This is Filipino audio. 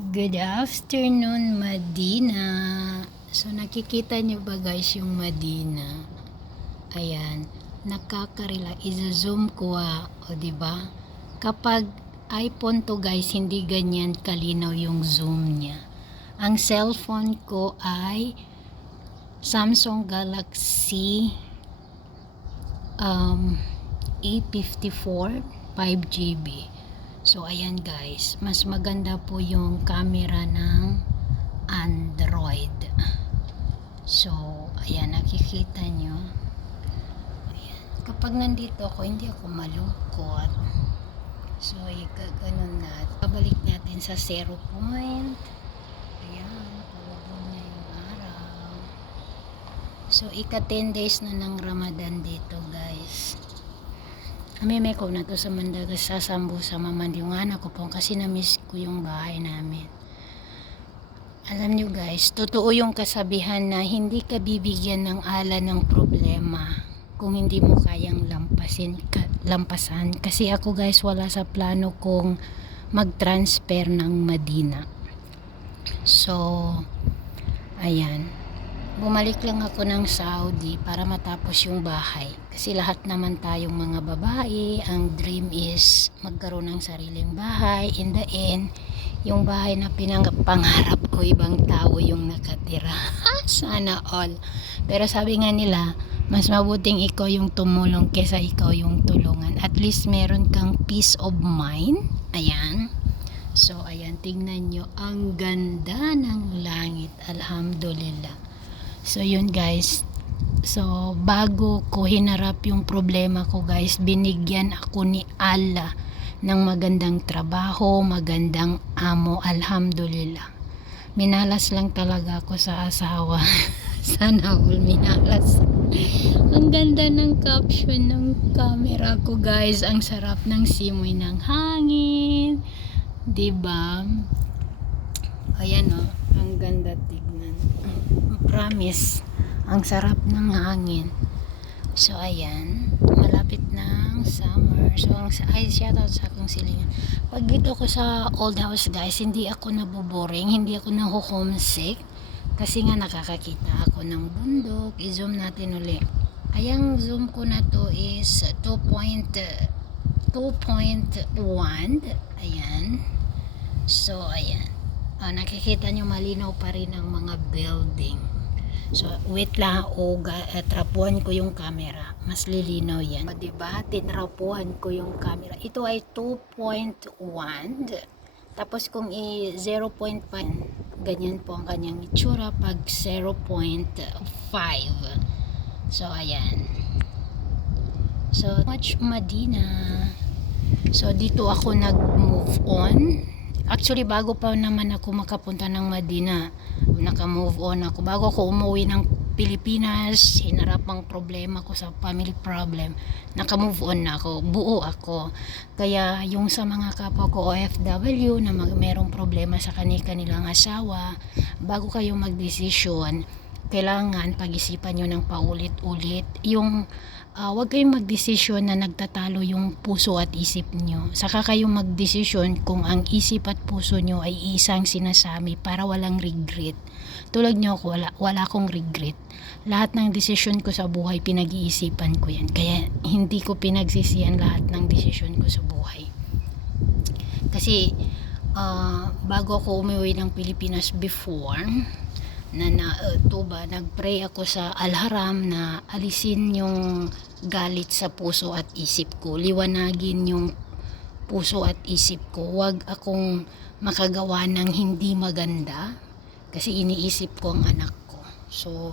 Good afternoon, Medina. So, nakikita niyo ba guys yung Medina? Ayan, nakakarela. I-zoom ko o diba? Kapag iPhone to guys, hindi ganyan kalinaw yung zoom niya. Ang cellphone ko ay Samsung Galaxy A54 5GB. So ayan guys, mas maganda po yung camera ng Android. So ayan, nakikita nyo. Ayan. Kapag nandito ako, hindi ako malungkot. So ganun na. Pabalik natin sa 0 point. Ayan, pababa na yung araw. So ika 10 days na ng Ramadan dito guys. May ko na to sa Mandaga sa Sambu sa yung anak ko po kasi na-miss ko yung bahay namin. Alam nyo guys, totoo yung kasabihan na hindi ka bibigyan ng ala ng problema kung hindi mo kayang lampasan. Kasi ako guys, wala sa plano kong mag-transfer ng Medina. So, ayan. Bumalik lang ako ng Saudi para matapos yung bahay. Kasi lahat naman tayong mga babae, ang dream is magkaroon ng sariling bahay. In the end, yung bahay na pangarap ko, ibang tao yung nakatira. Sana all. Pero sabi nga nila, mas mabuting ikaw yung tumulong kesa ikaw yung tulungan. At least meron kang peace of mind. Ayan. So, ayan, tingnan nyo. Ang ganda ng langit. Alhamdulillah. So yun guys, so bago ko hinarap yung problema ko guys, binigyan ako ni Allah ng magandang trabaho, magandang amo, alhamdulillah. Minalas lang talaga ako sa asawa. Sana all minalas. Ang ganda ng caption ng camera ko guys, ang sarap ng simoy ng hangin, diba? Ayan ang ganda tignan. Promise, ang sarap ng hangin. So ayan, malapit ng summer. So ay shoutout sa akong silingan. Pag dito ko sa old house guys, hindi ako naboboring, hindi ako na-homesick kasi nga nakakakita ako ng bundok. I-zoom natin uli. Ayang zoom ko na to is 2.1. Ayan. So ayan. Nakikita nyo malinaw pa rin ang mga building. So wait lang, trapuan ko yung camera, mas lilinaw yan. Diba, tinrapuan ko yung camera. Ito ay 2.1, tapos kung 0.5, ganyan po ang kanyang itsura pag 0.5. So ayan. So much Medina. So dito ako nag-move on. Actually, bago pa naman ako makapunta ng Medina, naka-move on ako. Bago ako umuwi ng Pilipinas, hinarap ang problema ko sa family problem, naka-move on na ako, buo ako. Kaya yung sa mga kapwa ko OFW na merong problema sa kanilang asawa, bago kayo magdesisyon, kailangan pag-isipan nyo ng paulit-ulit. Yung huwag kayong magdesisyon na nagtatalo yung puso at isip nyo. Saka kayong magdesisyon kung ang isip at puso nyo ay isang sinasami para walang regret. Tulad nyo ako, wala akong regret. Lahat ng desisyon ko sa buhay, pinag-iisipan ko yan. Kaya hindi ko pinagsisihan lahat ng desisyon ko sa buhay. Kasi bago ako umuwi ng Pilipinas before, nagpray ako sa Al-Haram na alisin yung galit sa puso at isip ko, liwanagin yung puso at isip ko, wag akong makagawa ng hindi maganda kasi iniisip ko ang anak ko. So